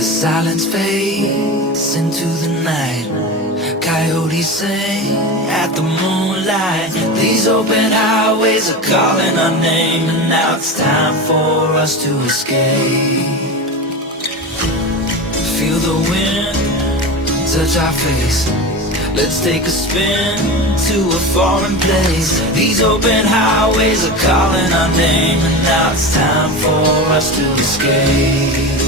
The silence fades into the night. Coyotes sing at the moonlight. These open highways are calling our name, and now it's time for us to escape. Feel the wind touch our face. Let's take a spin to a foreign place. These open highways are calling our name, and now it's time for us to escape.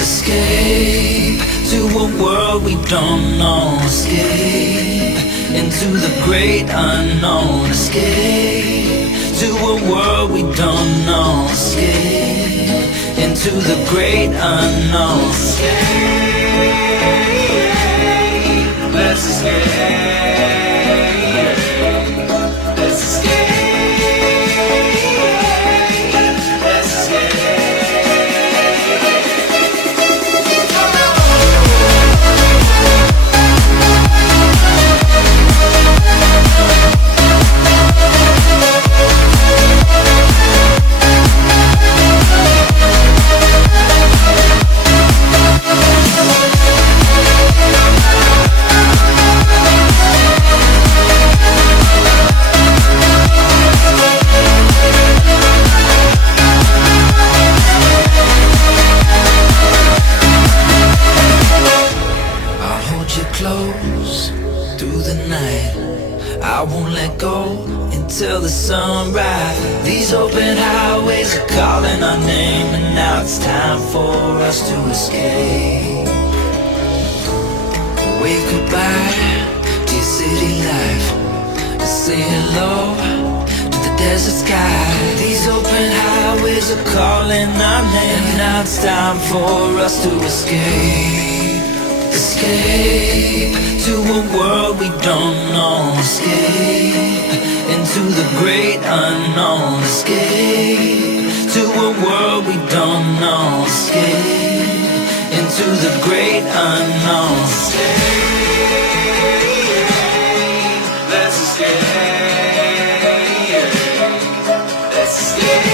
Escape to a world we don't know. Escape into the great unknown. Escape to a world we don't know. Escape into the great unknown. Escape, let's escape. Let's escape. Close through the night. I won't let go until the sunrise. These open highways are calling our name, and now it's time for us to escape. Wave goodbye to your city life, and say hello to the desert sky. These open highways are calling our name, and now it's time for us to escape. Escape to a world we don't know. Escape into the great unknown. Escape to a world we don't know. Escape into the great unknown. Escape, let's escape. Let's escape.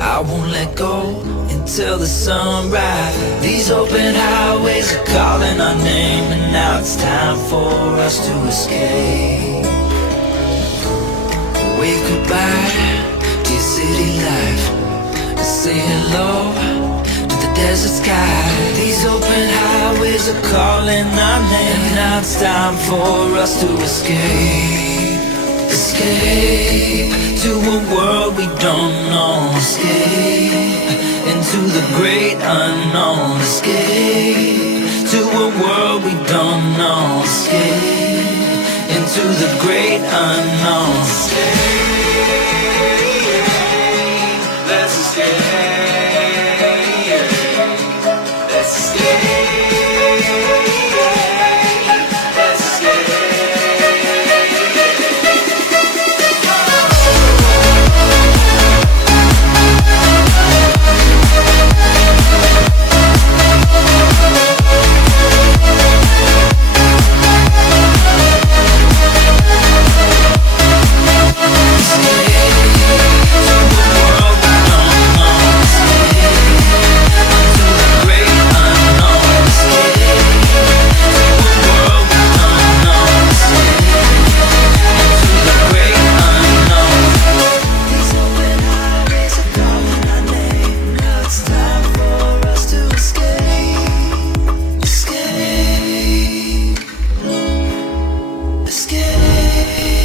I won't let go until the sunrise. These open highways are calling our name, and now it's time for us to escape. Wave goodbye to your city life, and say hello to the desert sky. These open highways are calling our name, and now it's time for us to escape. Escape to a world we don't know. Escape into the great unknown. Escape to a world we don't know. Escape into the great unknown. Escape, let's escape. Let's escape. Escape.